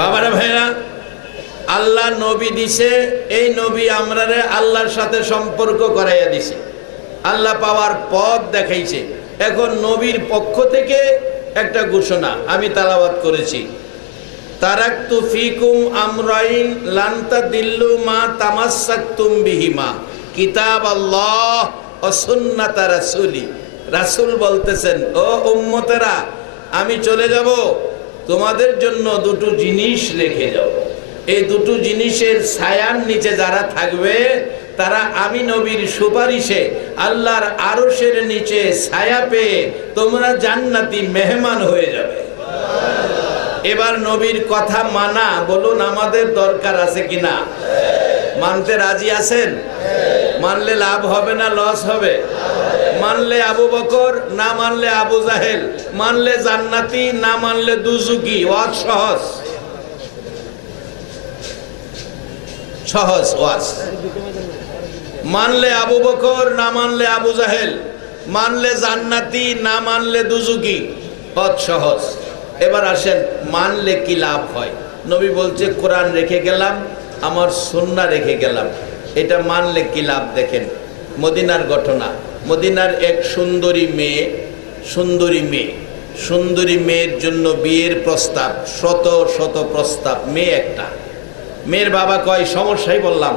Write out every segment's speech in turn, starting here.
বাবারা ভাইরা, আল্লাহ নবী দিছে, এই নবী আমরারে আল্লাহর সাথে সম্পর্ক করাইয়া দিছে। আল্লাহ পাওয়ার পথ দেখাইছে। এখন নবীর পক্ষ থেকে একটা ঘোষণা আমি তালাবাদ করেছি। তারাক্তু ফিকুম আমরাইন লান্তা দিল্লু মা তামাসাক্তুম বিহিমা। কিতাব আল্লাহ ও সুন্নাতা রাসূলি। রাসূল বলতেছেন, ও উম্মতেরা, আমি চলে যাব তোমাদের জন্য দুটো জিনিস রেখে যাও। এই দুটো জিনিসের ছায়ার নিচে যারা থাকবে, তারা আমি নবীর সুপারিশে আল্লাহর আরশের নিচে ছায়া পেয়ে তোমরা জান্নাতি মেহমান হয়ে যাবে। এবার নবীর কথা মানা, বলুন আমাদের দরকার আছে কিনা? মানতে রাজি আছেন? মানলে লাভ হবে না, লস হবে? মানলে আবু বকর, না মানলে আবু জাহেল, মানলে জান্নাতি, না মানলে দুজুকি ওয়াজ সহজ। সহজ ওয়াজ। মানলে আবু বকর, না মানলে আবু জাহেল, মানলে জান্নাতি, না মানলে দুজুকি পথ সহজ। এবার আসেন, মানলে কি লাভ হয়? নবী বলছে, কোরআন রেখে গেলাম, আমার সন্না রেখে গেলাম। এটা মানলে কি লাভ দেখেন? মদিনার ঘটনা। মদিনার এক সুন্দরী মেয়ে সুন্দরী মেয়ে, সুন্দরী মেয়ের জন্য বিয়ের প্রস্তাব, শত শত প্রস্তাব, মেয়ে একটা। মেয়ের বাবা কয়, সমস্যাই বললাম,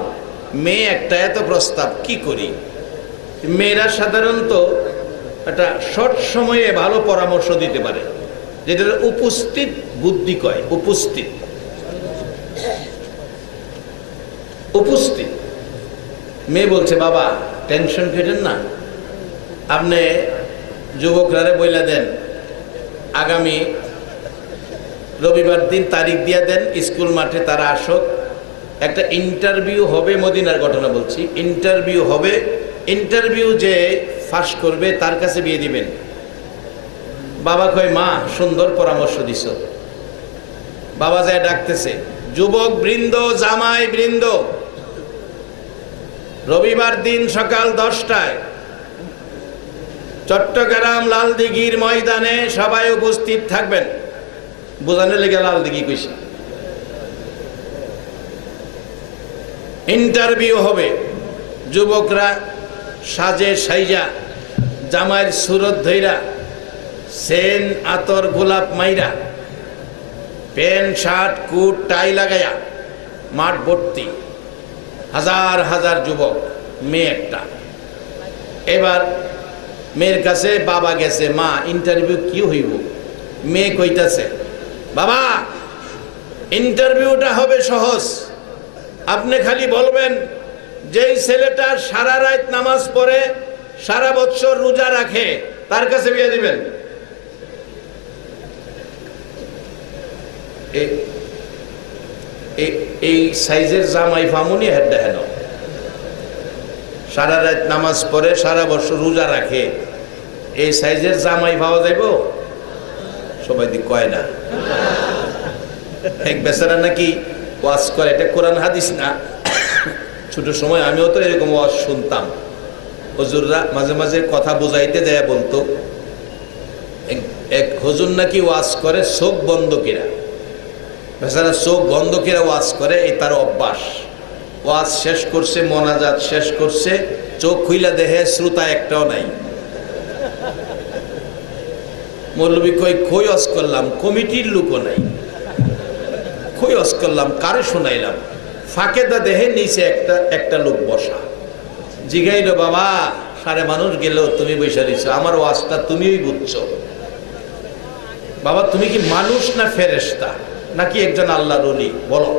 মেয়ে একটা এত প্রস্তাব, কি করি? মেয়েরা সাধারণত একটা শর্ট সময়ে ভালো পরামর্শ দিতে পারে যেটা উপস্থিত বুদ্ধি কয়, উপস্থিত। উপস্থিত। মেয়ে বলছে, বাবা, টেনশন কেটেন না আপনি যুবকরারে বইলা দেন, আগামী রবিবার দিন তারিখ দিয়া দেন, স্কুল মাঠে তারা আসুক। একটা ইন্টারভিউ হবে মদিনার ঘটনা বলছি, ইন্টারভিউ হবে, ইন্টারভিউ যে ফাঁস করবে তার কাছে বিয়ে দিবেন। বাবা কয়, মা, সুন্দর পরামর্শ দিছ। বাবা যায় ডাকতেছে, যুবক বৃন্দ, জামাই বৃন্দ, রবিবার দিন সকাল দশটায় চট্টগ্রাম লালদিঘির ময়দানে সবাই উপস্থিত থাকবেন। বোঝানোর লেগে লালদিঘি কইছি। ইন্টারভিউ হবে। যুবকরা সাজে সাইজা, জামাইয়ের সুরত ধৈরা সেন, আতর, গোলাপ মাইরা, প্যান্ট, শার্ট, কুট, টাই লাগাইয়া মাঠ ভর্তি। হাজার হাজার যুবক, মেয়ে একটা। এবার মেয়ের কাছে বাবা গেছে মা ইন্টারভিউ কি হইব মেয়ে কইতাছে বাবা ইন্টারভিউটা হবে সহজ। আপনি খালি বলবেন, যেই ছেলেটা সারা রাত নামাজ পড়ে, সারা বছর রোজা রাখে, তার কাছে বিয়ে দিবেন। এই সাইজের জামাই ফামুনি হেড হেন। সারা রাত নামাজ পড়ে, সারা বছর রোজা রাখে। এই সাইজের জামাই পাওয়া যাইব? সবাই দিক কয় না। এক বেচারা নাকি ওয়াজ করে, এটা কোরআন হাদিস না। ছোট সময় আমিও তো এরকম ওয়াজ শুনতাম। হজুররা মাঝে মাঝে কথা বুঝাইতে দেয়া বলতো। এক- হজুর নাকি ওয়াজ করে, চোখ বন্ধ কিরা। বেচারা চোখ বন্ধ কিরা ওয়াজ করে এই তার অভ্যাস। ওয়াজ শেষ করছে, মনাজাত শেষ করছে, চোখ খুইলা দেহে শ্রোতা একটাও নাই। মৌলবী কই কই অস করলাম, কমিটির লোকও নাই। কই অস করলাম, কারে শোনাইলাম? ফাঁকে দা দেহে নিচে একটা একটা লোক বসা। জিগাইল, বাবা, সারে মানুষ গেল তুমি বৈশা দিছো, আমার ওয়াজটা তুমিই বুঝছ। বাবা, তুমি কি মানুষ না ফেরেস্তা নাকি একজন আল্লাহ রলি বলো।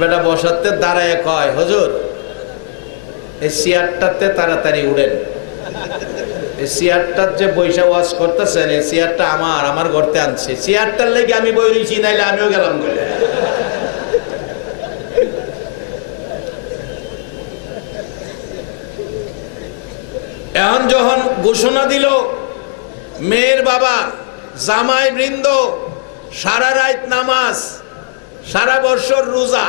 এবারটা বসাতে দাঁড়ায় কয়, হজুর, এই চেয়ারটাতে তাড়াতাড়ি উড়েন এই যে বৈশা ওয়াজ করতেছেন, এই আমার আমার ঘরতে আনছে। লেগে আমি বই নাইলে আমিও গেলাম এখন যখন ঘোষণা দিল, মেয়ের বাবা, জামাই বৃন্দ, সারা রাত নামাজ, সারা বছর রোজা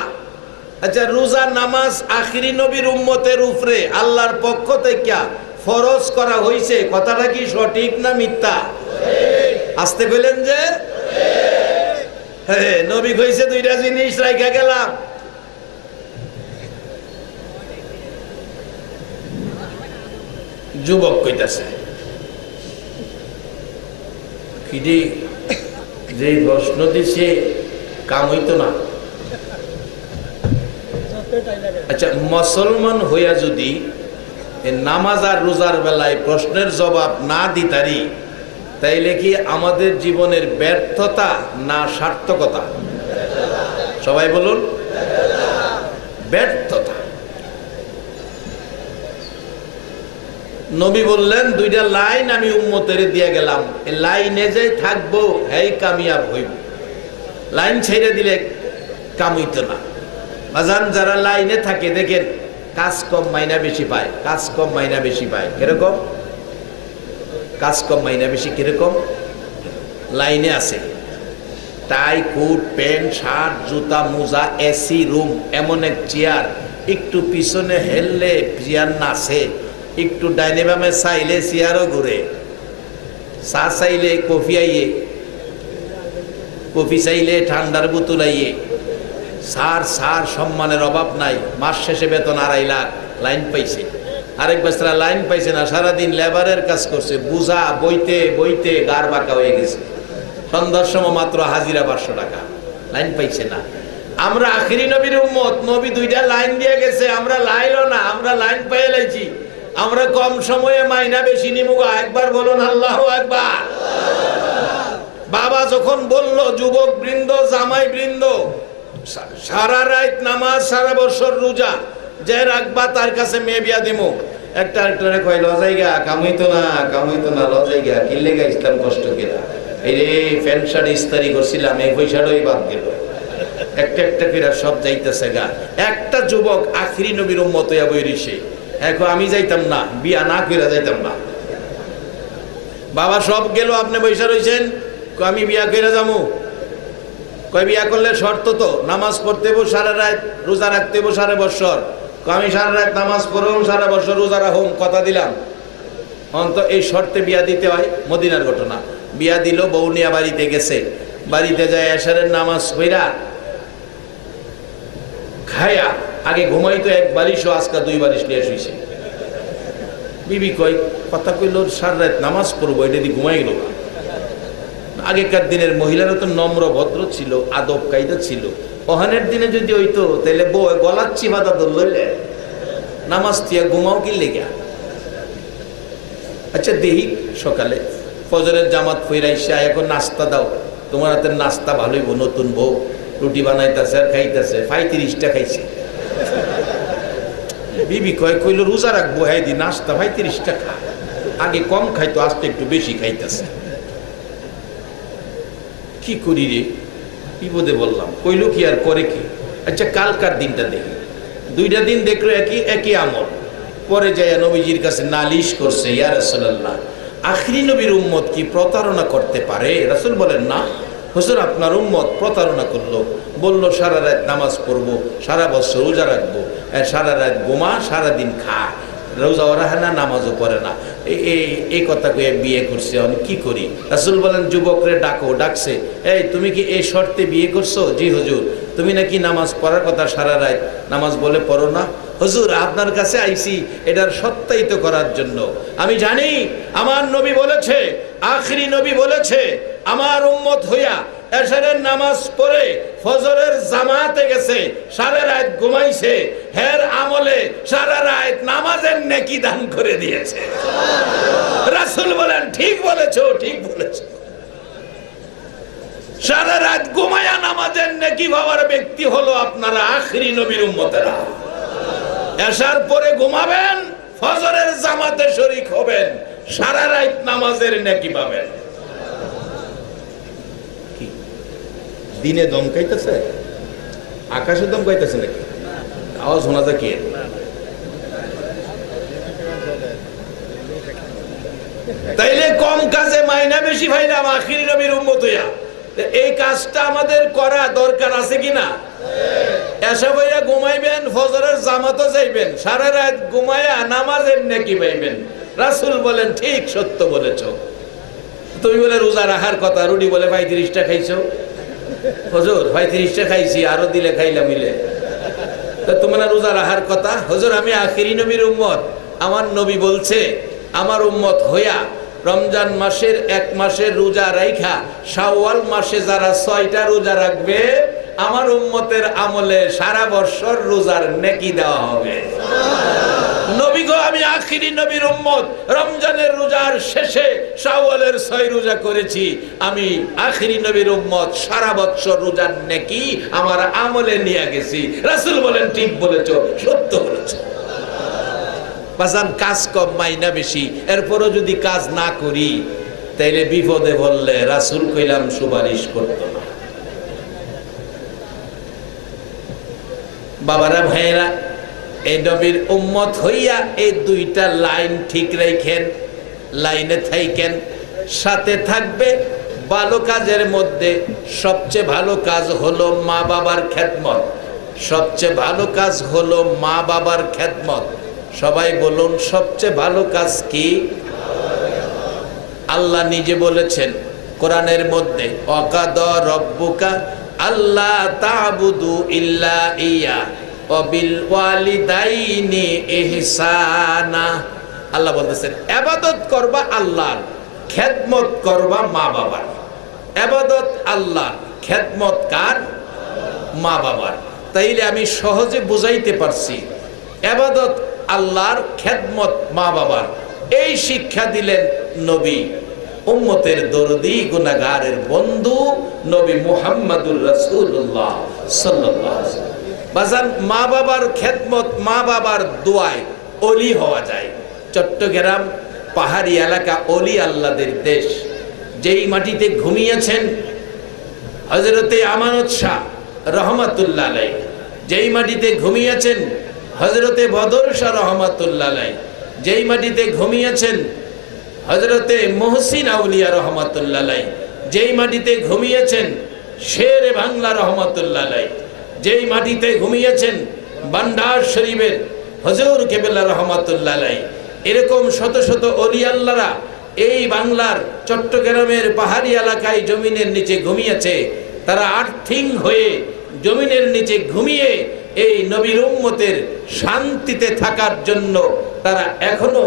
আচ্ছা রোজা, নামাজ আখিরি নবীর উম্মতের উপরে আল্লাহর পক্ষ থেকে ফরজ করা হয়েছে কথাটা কি সঠিক না মিথ্যা? আসতে পেলেন যে? হ্যাঁ নবী কইছে দুইটা জিনিস রাইখা গেলাম। যুবক কইতাছে কিডি যে প্রশ্ন দিছে, কাম হইতো না। আচ্ছা মুসলমান হইয়া যদি নামাজ আর রোজার বেলায় প্রশ্নের জবাব না দিতারি, তাইলে কি আমাদের জীবনের ব্যর্থতা না সার্থকতা? সবাই বলুন। ব্যর্থতা। নবী বললেন, দুইটা লাইন আমি উম্মতের দিয়ে গেলাম। এই লাইনে যে থাকব এই কামিয়াব হইব। লাইন ছেড়ে দিলে কামিত না। বাজান যারা লাইনে থাকে, দেখেন কাজ কম মাইনা বেশি পায়। কাজ কম মাইনা বেশি পায়। কীরকম? কাজ কম মাইনা বেশি কীরকম? লাইনে আছে। টাই, কোট, প্যান্ট, শার্ট, জুতা, মোজা, এসি, রুম, এমন এক চেয়ার। একটু পিছনে হেললে চেয়ার নাচে একটু ডাইনে বামে চাইলে চেয়ারও ঘুরে। চা চাইলে কফি আইয়ে। কফি চাইলে ঠান্ডার বোতল আইয়ে। সার সার সম্মানের অভাব নাই। মাস শেষে বেতন আড়াই লাখ। লাইন পাইছে। আরেক বছরা লাইন পাইছে না, সারাদিন লেবারের কাজ করছে। বুঝা, বইতে বইতে গার বাঁকা হয়ে গেছে। সন্ধ্যার সময় মাত্র হাজিরা পাঁচশো টাকা। লাইন পাইছে না। আমরা আখিরি নবীর উম্মত, নবী দুইটা লাইন দিয়ে গেছে। আমরা লাইলো না, আমরা লাইন পেয়ে লাইছি। আমরা কম সময়ে মাইনা বেশি নিমুগা একবার বলুন আল্লাহ একবার বাবা যখন বলল, যুবক বৃন্দ, জামাই বৃন্দ সারা রাত নামাজ, সারা বছর রোজা, যে রাখবা তার কাছে মেয়ে বিয়া দিমু। একটা একটা কয়, লজাই গা কামাইতো না কামাইতো না, লজাই গা কিনলে গা ইসলাম কষ্ট কিনা এই রে প্যান্ট শার্ট ইস্তারি করছিলাম, এই পয়সাটাই বাদ গেল। একটা একটা করে সব যাইতেছে গা। একটা যুবক আখিরি নবীর উম্মত বই রিসে এখন আমি যাইতাম না, বিয়া না কইরা যাইতাম না। বাবা সব গেল, আপনি বৈশা রইছেন? আমি বিয়া কইরা যামু। কয়, বিয়া করলে শর্ত তো? নামাজ পড়তে হব সারা রাত, রোজা রাখতে হব সারা বছর। আমি সারা রাত নামাজ পড়ব সারা বছর রোজা রাখুম কথা দিলাম। অন্ত এই শর্তে বিয়া দিতে হয়, মদিনার ঘটনা। বিয়া দিল বৌনিয়া বাড়িতে গেছে। বাড়িতে যায় এশারের নামাজ পইরা খায়া আগে ঘুমাইতো, এক বারিশ ও আজকা দুই বালিশ নিয়ে শুইছে। বিবি কয়, কথা কইল, সার রাত নামাজ পড়ব, এটা দিয়ে ঘুমাই গেল। আগেকার দিনের মহিলারা তো নম্র ভদ্র ছিল, আদব কায়দা ছিল। ওহানের দিনে যদি হইতো তাহলে বউ গলাচ্ছি বাধা দল লইলে নামাজ দিয়া ঘুমাও কি লেগা? আচ্ছা দেহি সকালে। ফজরের জামাত ফইরাইসা এখন নাস্তা দাও। তোমার হাতের নাস্তা ভালোই বউ নতুন বউ। রুটি বানাইতেছে, আর খাইতেছে। পঁয়ত্রিশটা খাইছে। বিবি কয়, কইল, রোজা রাখব হ্যাঁ দি, নাস্তা পঁয়ত্রিশটা খা। আগে কম খাইতো, আজকে একটু বেশি খাইতেছে। কি করি রে? বিপদে বললাম। কইল কি আর করে কি? আচ্ছা কালকার দিনটা দেখি। দুইটা দিন দেখল একই একই আমল। পরে যায় নবীজির কাছে নালিশ করছে, ইয়া রাসূলুল্লাহ, আখরি নবীর উম্মত কি প্রতারণা করতে পারে? রাসূল বলেন, না। হুজুর, আপনার উম্মত প্রতারণা করল। বলল, সারা রাত নামাজ পড়ব, সারা বছর রোজা রাখব। সারা রাত গোমা সারা দিন খা রোজাও রাখে না, নামাজও পড়ে না। এই- এই কথা কয়ে বিয়ে করছে, আমি কি করি? রাসুল বলেন, যুবকরে ডাকো, ডাকছে। এই, তুমি কি এই শর্তে বিয়ে করছ? জি, হুজুর। তুমি নাকি নামাজ পড়ার কথা সারা রাত নামাজ বলে পড়ো না? হুজুর, আপনার কাছে আইছি এটার সত্যায়িত করার জন্য। আমি জানি, আমার নবী বলেছে, আখরি নবী বলেছে, আমার উম্মত হইয়া এশারের নামাজ পড়ে ফজরের জামাতে গেছে, সারা রাত ঘুমাইছে, হের আমলে সারা রাত নামাজের নেকি দান করে দিয়েছে। রাসূল বলেন, ঠিক বলেছ ঠিক বলেছ। সারা রাত ঘুমায়া নামাজের নেকি বাবার ব্যক্তি হলো আপনারা আখরি নবীর উম্মতেরা। এসার পরে ঘুমাবেন, ফজরের জামাতে শরিক হবেন, সারা রাত নামাজের নেকি পাবেন। দিনে দমকাইতেছে আকাশে দমকাইতেছে নাকি? আওয়াজ শোনা যায় কি? তাইলে কম কাজে মাইনা বেশি ভাইলাম আখিরি নবীর উম্মত হইয়া। এই কাজটা আমাদের করা দরকার আছে কিনা এসে ভাইয়া ঘুমাইবেন, ফজরের জামাতও যাইবেন, সারা রাত ঘুমাইয়া নামাজের নেকি পাইবেন? রাসূল বলেন, ঠিক সত্য বলেছ। তুমি বলে রোজা রাখার কথা রুডি বলে ভাই তিরিশটা খাইছো? হজুর পঁয়ত্রিশটা খাইছি, আরও দিলে খাইলাম মিলে। তো তোমার রোজা রাখার কথা? হজুর, আমি আখিরি নবীর উম্মত। আমার নবী বলছে, আমার উম্মত হইয়া রমজান মাসের এক মাসের রোজা রাইখা, শাওয়াল মাসে যারা ছয়টা রোজা রাখবে, আমার উম্মতের আমলে সারা বছর রোজার নেকি দেওয়া হবে। আমি আখিরি নবীর উম্মত। রমজানের রোজার শেষে শাওয়ালের ছয় রোজা করেছি। আমি আখিরি নবীর উম্মত, সারা বছর রোজার নেকি আমার আমলে নিয়ে গেছি। বলেন, ঠিক সত্য বাজান, কাজ কম, মাইনা বেশি। এরপরও যদি কাজ না করি, তাইলে বিপদে বললে রাসূল কইলাম, সুপারিশ করতো বাবারা, ভাইয়েরা এই নবীর উম্মত হইয়া এই দুইটা লাইন ঠিক রাখেন, লাইনে থাইকেন। সাথে থাকবে ভালো কাজের মধ্যে সবচেয়ে ভালো কাজ হলো মা বাবার খেদমত। সবচেয়ে ভালো কাজ হলো মা বাবার খেদমত। সবাই বলুন, সবচেয়ে ভালো কাজ কি? আল্লাহ নিজে বলেছেন কোরআনের মধ্যে, অকাদ রব্বুকা আল্লাহ তাবুদু ইল্লা ইয়া। আল্লাহ বলতেছেন, আবাদত করবা আল্লাহর, খেদমত করবা মা বাবার। আবাদত আল্লাহ খেদমত কার? মা বাবার। তাইলে আমি সহজে বুঝাইতে পারছি, আবাদত আল্লাহর, খেদমত মা বাবার। এই শিক্ষা দিলেন নবী, উম্মতের দরদি গুনাগারের বন্ধু নবী মুহাম্মাদুর রাসূলুল্লাহ সাল্লাল্লাহু আলাইহি। বাজান, মা বাবার খেদমত, মা বাবার দোয়ায় অলি হওয়া যায়। চট্টগ্রাম পাহাড়ি এলাকা অলি আল্লাদের দেশ। যেই মাটিতে ঘুমিয়েছেন হজরতে আমানত শাহ রহমাতুল্লাহ যেই মাটিতে ঘুমিয়েছেন হজরতে বদর শাহ রহমাতুল্লাহ যেই মাটিতে ঘুমিয়েছেন হজরতে মহসিন আউলিয়া রহমাতুল্লাহ যেই মাটিতে ঘুমিয়েছেন শের বাংলা রহমাতুল্লাহ যেই মাটিতে ঘুমিয়েছেন বান্ডার শরীফের হজুর কেবেলা রহমাতুল্লাহ এরকম শত শত অলি আল্লাহরা এই বাংলার চট্টগ্রামের পাহাড়ি এলাকায় জমিনের নিচে ঘুমিয়েছে, তারা আর্থিং হয়ে জমিনের নিচে ঘুমিয়ে এই নবীর উম্মতের শান্তিতে থাকার জন্য তারা এখনও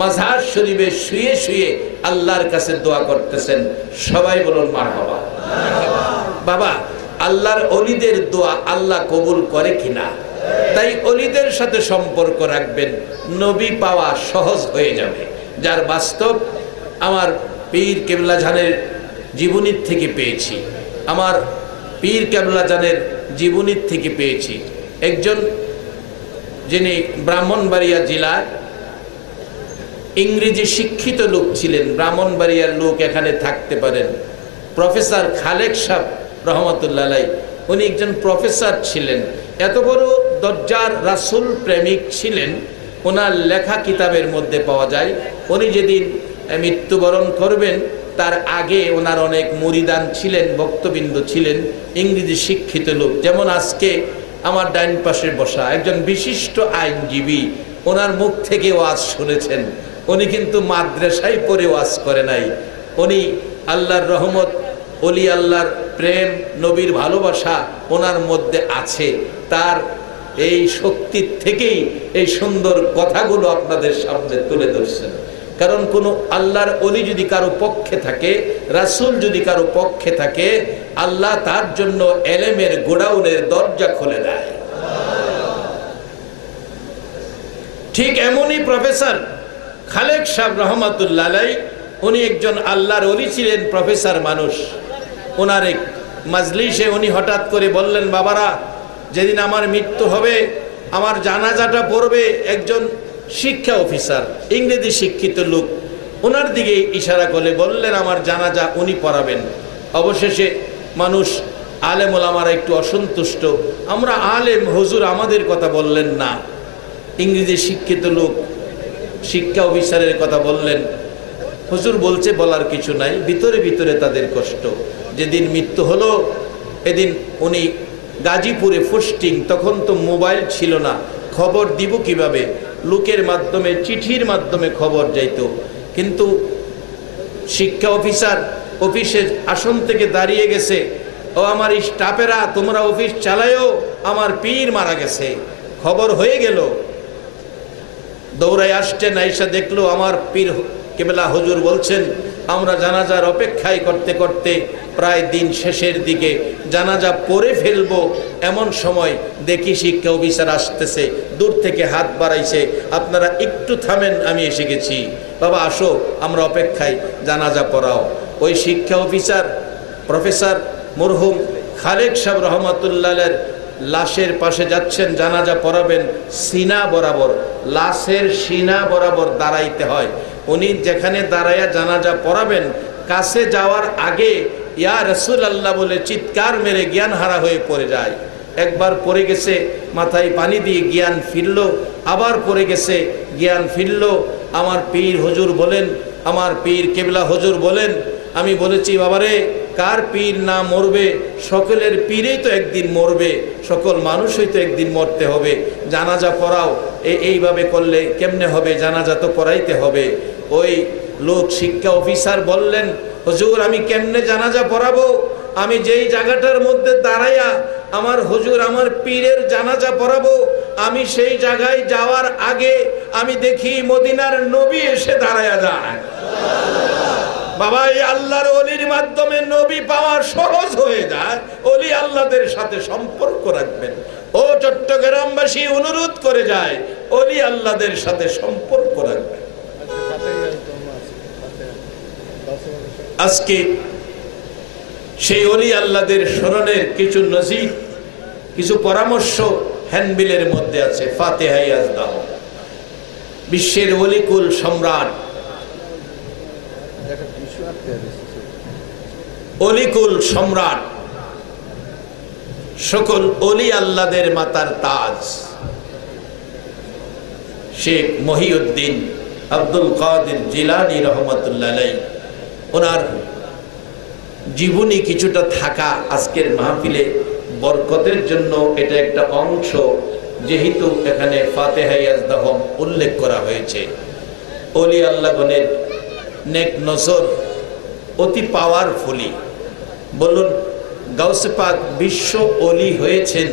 মাঝার শরীফে শুয়ে শুয়ে আল্লাহর কাছে দোয়া করতেছেন। সবাই বলুন মার বাবা বাবা আল্লাহর অলিদের দোয়া আল্লাহ কবুল করে কিনা? তাই অলিদের সাথে সম্পর্ক রাখবেন, নবী পাওয়া সহজ হয়ে যাবে। যার বাস্তব আমার পীর কেবলা জানের জীবনীর থেকে পেয়েছি। আমার পীর কেবলা জানের জীবনীর থেকে পেয়েছি। একজন যিনি ব্রাহ্মণবাড়িয়া জেলার ইংরেজি শিক্ষিত লোক ছিলেন, ব্রাহ্মণবাড়িয়ার লোক এখানে থাকতে পারেন। প্রফেসর খালেক সাহ রহমতুল্লাহ উনি একজন প্রফেসর ছিলেন। এত বড় দরজার রাসুল প্রেমিক ছিলেন। ওনার লেখা কিতাবের মধ্যে পাওয়া যায়, উনি যেদিন মৃত্যুবরণ করবেন, তার আগে ওনার অনেক মুরিদান ছিলেন, ভক্তবৃন্দ ছিলেন, ইংরেজি শিক্ষিত লোক। যেমন আজকে আমার ডাইন পাশে বসা একজন বিশিষ্ট আইনজীবী, ওনার মুখ থেকে ওয়াজ শুনেছেন। উনি কিন্তু মাদ্রাসায় পড়ে ওয়াজ করে নাই। উনি আল্লাহর রহমত অলি আল্লাহর প্রেম নবীর ভালোবাসা ওনার মধ্যে আছে। তার এই শক্তির থেকেই এই সুন্দর কথাগুলো আপনাদের সামনে তুলে ধরছেন। কারণ কোনো আল্লাহর অলি যদি কারও পক্ষে থাকে, রাসূল যদি কারও পক্ষে থাকে, আল্লাহ তার জন্য এলেমের গোডাউনের দরজা খুলে দেয়। ঠিক এমনই প্রফেসর খালেক সাহেব রহমাতুল্লাহ উনি একজন আল্লাহর অলি ছিলেন, প্রফেসর মানুষ। ওনার এক মাজলিসে উনি হঠাৎ করে বললেন, বাবারা, যেদিন আমার মৃত্যু হবে, আমার জানাজাটা পড়বে একজন শিক্ষা অফিসার, ইংরেজি শিক্ষিত লোক। ওনার দিকে ইশারা করে বললেন, আমার জানাজা উনি পড়াবেন। অবশেষে মানুষ আলেম ওলামারা একটু অসন্তুষ্ট। আমরা আলেম, হুজুর, আমাদের কথা বললেন না। ইংরেজি শিক্ষিত লোক শিক্ষা অফিসারের কথা বললেন। হুজুর বলছে, বলার কিছু নাই, ভিতরে ভিতরে তাদের কষ্ট। যেদিন মৃত্যু হলো, এদিন উনি গাজীপুরে ফুস্টিং তখন তো মোবাইল ছিল না। খবর দিব কীভাবে? লোকের মাধ্যমে, চিঠির মাধ্যমে খবর যাইত। কিন্তু শিক্ষা অফিসার অফিসের আসন থেকে দাঁড়িয়ে গেছে, ও আমার স্টাফেরা, তোমরা অফিস চালায়ও, আমার পীর মারা গেছে। খবর হয়ে গেল। দৌড়াই আসছেন, আইসা দেখল আমার পীর কেবলা হুজুর বলছেন আমরা জানাজার অপেক্ষায় করতে করতে প্রায় দিন শেষের দিকে জানাজা পরে ফেলব। এমন সময় দেখি শিক্ষা অফিসার আসতেছে, দূর থেকে হাত বাড়াইছে। আপনারা একটু থামেন, আমি এসে গেছি। বাবা, আসো, আমরা অপেক্ষায় জানাজা পড়াও। ওই শিক্ষা অফিসার, প্রফেসর মরহুম খালেক সাহেব রহমতুল্লাহের লাশের পাশে যাচ্ছেন, জানাজা পড়াবেন। সিনা বরাবর, লাশের সিনা বরাবর দাঁড়াইতে হয়। উনি যেখানে দাঁড়াইয়া জানাজা পড়াবেন, কাছে যাওয়ার আগে ইয়া রসুল আল্লাহ বলে চিৎকার মেরে জ্ঞান হারা হয়ে পড়ে যায়। একবার পড়ে গেছে, মাথায় পানি দিয়ে জ্ঞান ফিরল, আবার পড়ে গেছে, জ্ঞান ফিরল, আমার পীর হজুর বলেন, আমার পীর কেবলা হজুর বলেন, আমি বলেছি, বাবারে, কার পীর না মরবে? সকলের পীরেই তো একদিন মরবে, সকল মানুষই তো একদিন মরতে হবে। জানাজা পড়াও এইভাবে করলে কেমনে হবে? জানাজা তো পড়াইতে হবে। ওই লোক শিক্ষা অফিসার বললেন, হজুর, আমি কেমনে জানাজা পড়াবো? আমি যেই জায়গাটার মধ্যে দাঁড়াইয়া আমার হজুর আমার পীরের জানাজা পড়াবো, আমি সেই জায়গায় যাওয়ার আগে আমি দেখি মদিনার নবী এসে দাঁড়ায়া যায়। বাবা, এই আল্লাহর অলির মাধ্যমে নবী পাওয়া সহজ হয়ে যায়। অলি আল্লাহদের সাথে সম্পর্ক রাখবেন। ও চট্টগ্রামবাসী, অনুরোধ করে যায় অলি আল্লাহদের সাথে সম্পর্ক রাখবেন। আজকে সেই অলি আল্লাহদের স্মরণের কিছু নজির, কিছু পরামর্শ হ্যান্ডবিলের মধ্যে আছে, ফাতেহাই বিশ্বের অলিকুল সম্রাট অলিকুল সম্রাট, সকল অলি আল্লাদের মাতার তাজ শেখ মহিউদ্দিন আব্দুল কাদের জিলানি রহমতুল্লাহ। ওনার জীবনী কিছুটা থাকা আজকের মাহফিলে বরকতের জন্য এটা একটা অংশ যেহেতু এখানে আজদাহম উল্লেখ করা হয়েছে অলি আল্লাহগণের নেক নজর অতি পাওয়ারফুলি বলুন, গাউসে পাক বিশ্ব অলি হয়েছেন।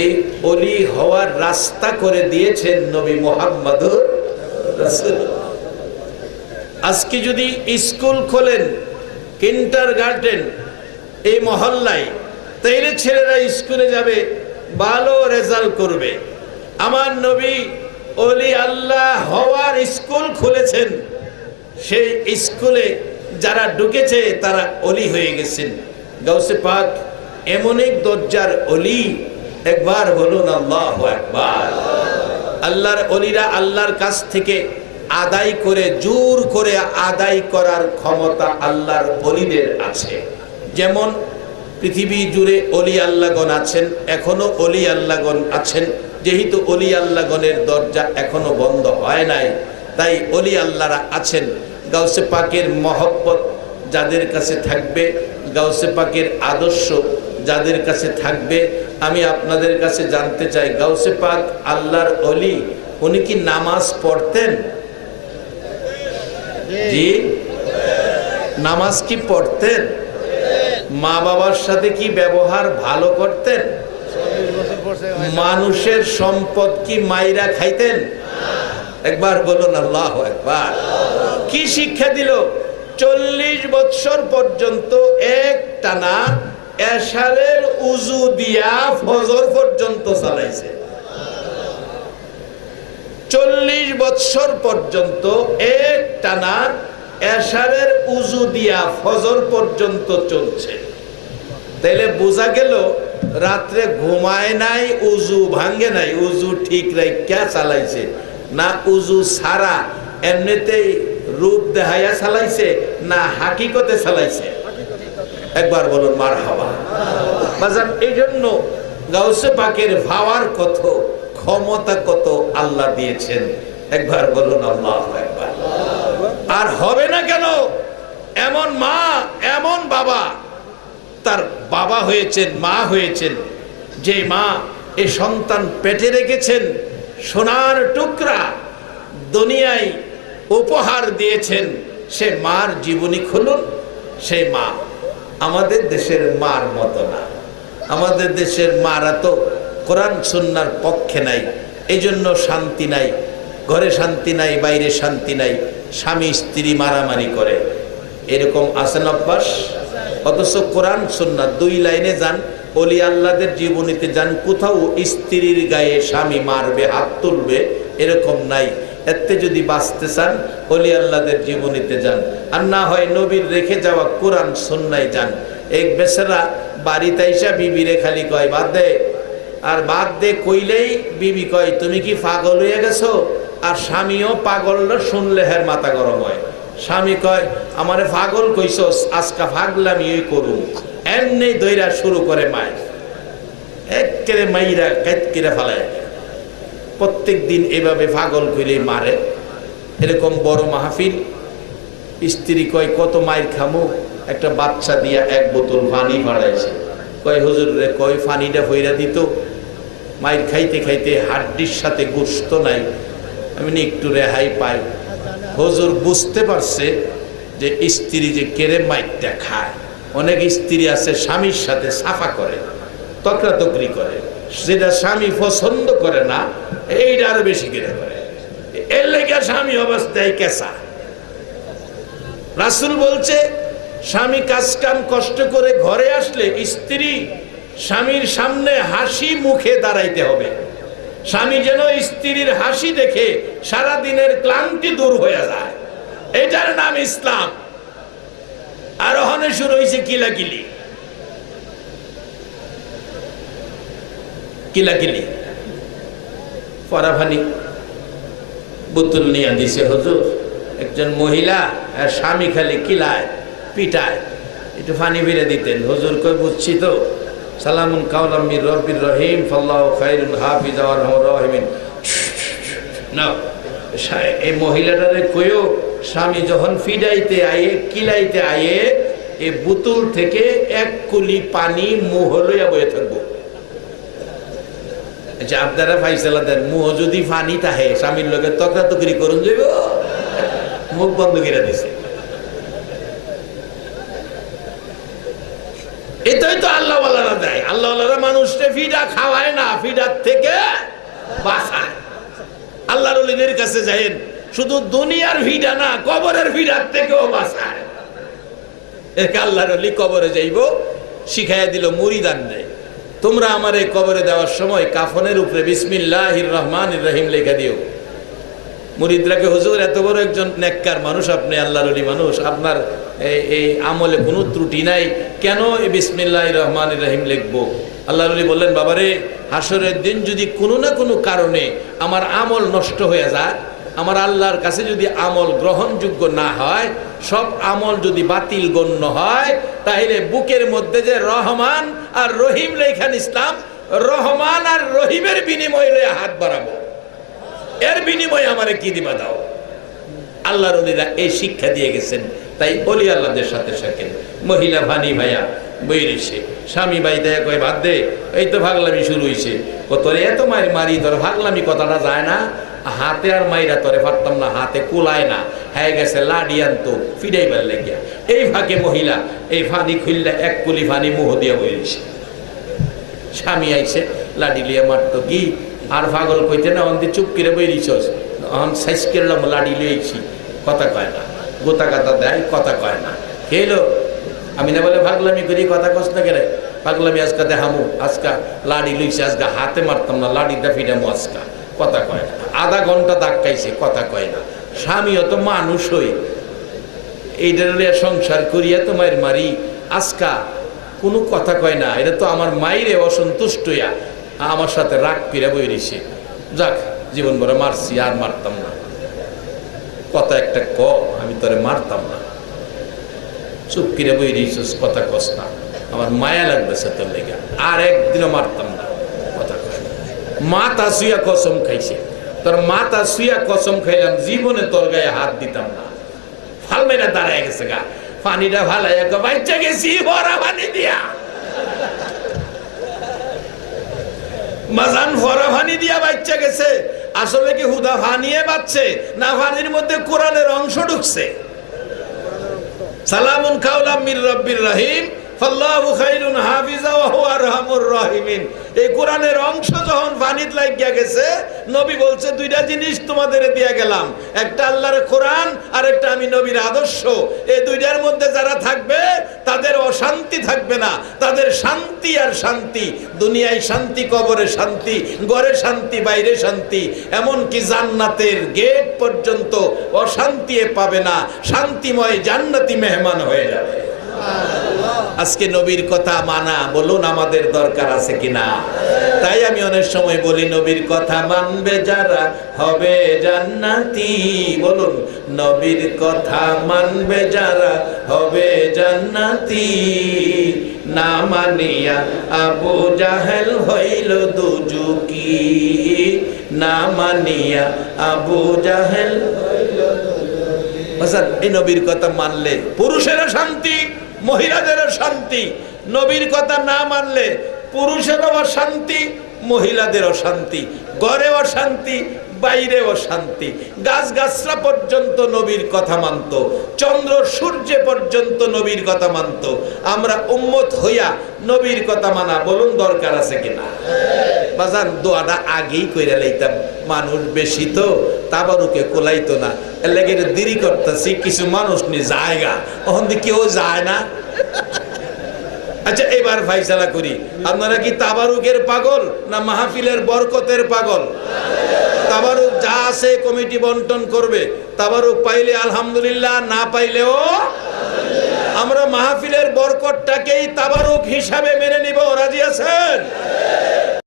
এই অলি হওয়ার রাস্তা করে দিয়েছেন নবী মোহাম্মদ আজকে যদি স্কুল খোলেন কিন্টার গার্ডেন এই মহল্লায়, তাইলে ছেলেরা স্কুলে যাবে, ভালো রেজাল্ট করবে। আমার নবী অলি আল্লাহ হওয়ার স্কুল খুলেছেন, সেই স্কুলে যারা ঢুকেছে, তারা অলি হয়ে গেছেন। গাউসে পাক, এমন এক দরজার অলি একবার বলুন, আল্লাহ একবার আল্লাহর অলিরা আল্লাহর কাছ থেকে আদায় করে, জোর করে আদায় করার ক্ষমতা আল্লাহর অলিদের আছে। যেমন পৃথিবী জুড়ে অলি আল্লাগণ আছেন, এখনও অলি আল্লাগণ আছেন। যেহেতু অলি আল্লাগণের দরজা এখনও বন্ধ হয় নাই, তাই অলি আল্লাহরা আছেন। গাউসে পাকের মহব্বত যাদের কাছে থাকবে, গাউসে পাকের আদর্শ যাদের কাছে থাকবে, আমি আপনাদের কাছে জানতে চাই, গাউসে পাক আল্লাহর অলি উনি কি নামাজ পড়তেন? জি। নামাজ কি পড়তেন? মা বাবার সাথে কি ব্যবহার ভালো করতেন? মানুষের সম্পদ কি মাইরা খাইতেন? একবার বলুন আল্লাহ একবার কি শিক্ষা দিল? চল্লিশ বৎসর পর্যন্ত এক টানা এশারের উজু দিয়া ফজর পর্যন্ত চালাইছে। চল্লিশ বৎসর পর্যন্ত এক টানা এশারের উজু দিয়া ফজর পর্যন্ত চলছে। তাইলে বোঝা গেল, রাত্রে ঘুমায় নাই, উজু ভাঙ্গে নাই, উজু ঠিক রাইকা চালাইছে। না উজু সারা এমনিতেই রূপ দেখাইয়া চালাইছে না হাকিকতে চালাইছে? একবার বলুন মার হাওয়া বাজান এই জন্য গাউসে পাকের ভাওয়ার কত, ক্ষমতা কত আল্লাহ দিয়েছেন? একবার বলুন, আল্লাহ একবার আর হবে না কেন? এমন মা, এমন বাবা, তার বাবা হয়েছেন, মা হয়েছেন, যে মা এ সন্তান পেটে রেখেছেন, সোনার টুকরা দুনিয়ায় উপহার দিয়েছেন। সে মার জীবনী খুলুন। সেই মা আমাদের দেশের মার মতো না। আমাদের দেশের মারা তো কোরআন সন্ন্যার পক্ষে নাই। এই জন্য শান্তি নাই। ঘরে শান্তি নাই, বাইরে শান্তি নাই। স্বামী, স্ত্রী মারামারি করে। এরকম আছেন অভ্যাস? অথচ কোরআন সন্না দুই লাইনে যান অলি আল্লাদের জীবনীতে যান, কোথাও স্ত্রীর গায়ে স্বামী মারবে, হাত তুলবে, এরকম নাই। এতে যদি বাঁচতে চান, অলি আল্লাদের জীবনীতে যান। আর না হয় নবীর রেখে যাওয়া কোরআন সন্ন্যায় যান। এক বেচারা বাড়িতে আইসা বিবিরে খালি কয়, বাদ দে। আর বাদ দে কইলেই বিবি কয়, তুমি কি পাগল হয়ে গেছো? আর স্বামীও পাগল শুনলে হের মাথা গরম হয়। স্বামী কয়, আমারে পাগল কইছস, আজকা ফাগলামি ওই করুক এমনি দইরা শুরু করে মায় একেরে মাইরা কেতকিরে ফেলায়। প্রত্যেক দিন এভাবে পাগল কইলেই মারে। এরকম বড় মাহফিল, স্ত্রী কয়, কত মায়ের খামু, একটা বাচ্চা দিয়া এক বোতল পানি ভাড়াইছে কয়, হুজুর রে, কয়, পানিটা ফইরা দিত? মায়ের খাইতে খাইতে হাড্ডির সাথে গোস্ত নাই। আমি একটু রেহাই পাই। হজুর বুঝতে পারছে যে স্ত্রী যে কেড়ে মাইকটা খায়। অনেক স্ত্রী আছে স্বামীর সাথে সাফা করে, তকরাতকরি করে। সেটা স্বামী পছন্দ করে না এইটা আরও বেশি কেড়ে এর লেগে স্বামী অবস্থায় কেসা রাসুল বলছে, স্বামী কাজ কাম কষ্ট করে ঘরে আসলে স্ত্রী স্বামীর সামনে হাসি মুখে দাঁড়াইতে হবে। স্বামী যেন স্ত্রীর হাসি দেখে সারা দিনের ক্লান্তি দূর হয়ে যায়। এটার নাম ইসলাম। আর ওখানে শুরু হয়েছে কিলাকিলি। কিলাকিলি। পরাফানি বোতল নিয়ে দিছে, হুজুর, একজন মহিলা আর স্বামী খালি কিলায়, পিটায়। একটু পানি ফিরে দিতেন। হুজুর কই বুঝছি তো। সালামুন কাউলাম মির রব্বির রহিম, ফাল্লাহ খাইরুন হাফিজ রহিমিন। এই মহিলাটারে কইও, স্বামী যখন ফিডাইতে আয়ে, কিলাইতে আয়ে এই বোতল থেকে এক কুলি পানি মুহ লইয়া বয়ে থাকব। আচ্ছা আপনারা ফাইসালা দেন, মুহ যদি পানি তাহে, স্বামীর লোকের করুন যাইব। মুখ বন্ধ করে দিছে। এটাই তো দেয়। মানুষকে ফিডা খাওয়ায় না ফিডার থেকে কাছে যাইন শুধু দুনিয়ার ভিডা না, কবরের ভিডার থেকেও বাঁচায়। একে আল্লাহ রলি কবরে যাইব, শিখাইয়া দিল, মুড়ি দান দেয়। তোমরা আমার এই কবরে দেওয়ার সময় কাফনের উপরে বিসমিল্লাহ রহমান রহিম লেখা দিও। মুরিদরাকে হুজুর, এত বড় একজন নেককার মানুষ আপনি, আল্লাহর অলি মানুষ, আপনার এই আমলে কোনো ত্রুটি নাই, কেন এই বিসমিল্লাহ রহমান রহিম লিখব? আল্লাহর অলি বললেন, বাবারে হাসরের দিন যদি কোনো না কোনো কারণে আমার আমল নষ্ট হয়ে যায় আমার আল্লাহর কাছে যদি আমল গ্রহণযোগ্য না হয়, সব আমল যদি বাতিল গণ্য হয়, তাহলে বুকের মধ্যে যে রহমান আর রহিম লেখান ইসলাম, রহমান আর রহিমের বিনিময়ে লইয়া হাত বাড়াবো। এর বিনিময়ে আমারে কি দিবা দাও? আল্লাহর অলিরা এই শিক্ষা দিয়ে গেছেন। তাই বলি আল্লাহদের সাথে সাথে মহিলা ভানি ভাইয়া বইরেছে স্বামী ভাই দেয়া কয় বাদ দে। এই তো ভাগলামি শুরু হয়েছে ও তোরে এত মারি মারি, তোর ভাগলামি কথাটা যায় না। হাতে আর মাইরা তোরে পারতাম না, হাতে কুলায় না। হ্যাঁ গেছে লাডি আনতো ফিরাইবার লেগিয়া এই ভাগে মহিলা, এই ফানি খুললে এক কুলি ফানি মুহ দিয়া বইরেছে স্বামী আইছে, লাডি লিয়ে মারতো কি আর পাগল কইতে না অন্দি চুপ করে বইরিছস? অন সাইজ করলাম, লাডি লিয়েছি কথা কয় না। গোতা গাতা দেয়, কথা কয় না। খেলো। আমি না বলে ভাগলামি করি, কথা কস না কেরে? পাগলামি আজকা দেখামু আজকা লাডি লইছে, আজকা হাতে মারতাম না লাডি দা ফিরামু আজকা। কথা কয় না। আধা ঘণ্টা দাক্কাইছে কথা কয় না। স্বামীও তো মানুষ হই। লইয়া সংসার করিয়া তো মায়ের মারি। আজকা কোনো কথা কয় না, এটা তো আমার মাইরে অসন্তুষ্ট হইয়া, আমার সাথে রাগ পিরা বই রইছে। যাক, জীবন ভরে মারছি, আর মারতাম না। কথা একটা ক, আমি তোরে মারতাম না। চুপ কিরে বই রইছিস, কথা কস না। আমার মায়া লাগতেছে তোর লেগে, আর একদিনও মারতাম না, কথা না। মাথা শুয়া কসম খাইছে। তোর মাথা শুয়া কসম খাইলাম, জীবনে তোর গায়ে হাত দিতাম না। ফাল মেরা দাঁড়ায় গেছে গা। পানিটা ভালাই বাচ্চা গেছি ভরা পানি দিয়া। মাজান ভরা পানি দিয়া বাচ্চা গেছে। আসলে কি হুদা ফানিয়ে বাচ্চে না ফানির মধ্যে কোরআনের অংশ ঢুকছে? সালামুন কাউলাম মির রব্বির রহিম। ফাল্লাহু খাইরুন এই কোরআনের অংশ যখন বাণীত লাগিয়া গেছে, নবী বলছে, দুইটা জিনিস তোমাদের দিয়া গেলাম। একটা আল্লাহর কোরআন আর একটা আমি নবীর আদর্শ। এই দুইটার মধ্যে যারা থাকবে, তাদের অশান্তি থাকবে না। তাদের শান্তি আর শান্তি। দুনিয়ায় শান্তি, কবরে শান্তি, ঘরে শান্তি, বাইরে শান্তি। এমন কি জান্নাতের গেট পর্যন্ত অশান্তি পাবে না। শান্তিময় জান্নাতি মেহমান হয়ে যাবে। আজকে নবীর কথা মানা, বলুন আমাদের দরকার আছে কিনা? তাই আমি অনেক সময় বলি, নবীর কথা মানবে যারা হবে জান্নাতি। বলুন, নবীর কথা মানবে যারা হবে জান্নাতি। না মানিয়া আবু জাহেল হইল দুজুকি না মানিয়া আবু জাহেল এই নবীর কথা মানলে পুরুষেরা শান্তি। মহিলাদেরও শান্তি। নবীর কথা না মানলে পুরুষেরও অশান্তি, মহিলাদেরও শান্তি। ঘরেও শান্তি বাইরেও শান্তি গাছ গাছরা পর্যন্ত নবীর কথা মানত। চন্দ্র সূর্য পর্যন্ত নবীর কথা মানত। আমরা উম্মত হইয়া নবীর কথা মানা, বলুন দরকার আছে কিনা? বাজান, দোয়াটা আগেই কইরা লইতাম, মানুষ বেশি তো, তাবারুকে কোলাইতো না। লাগে দেরি করতেছি, কিছু মানুষ নি জায়গা ওখান দিয়ে কেউ যায় না। আচ্ছা এবার ফাইসালা করি। আপনারা কি তাবারুকের পাগল না মাহফিলের বরকতের পাগল? তাবারুক যা আছে কমিটি বন্টন করবে। তাবারুক পাইলে আলহামদুলিল্লাহ, না পাইলেও আমরা মাহফিলের বরকতটাকেই তাবারুক হিসাবে মেনে নিব। রাজি আছেন?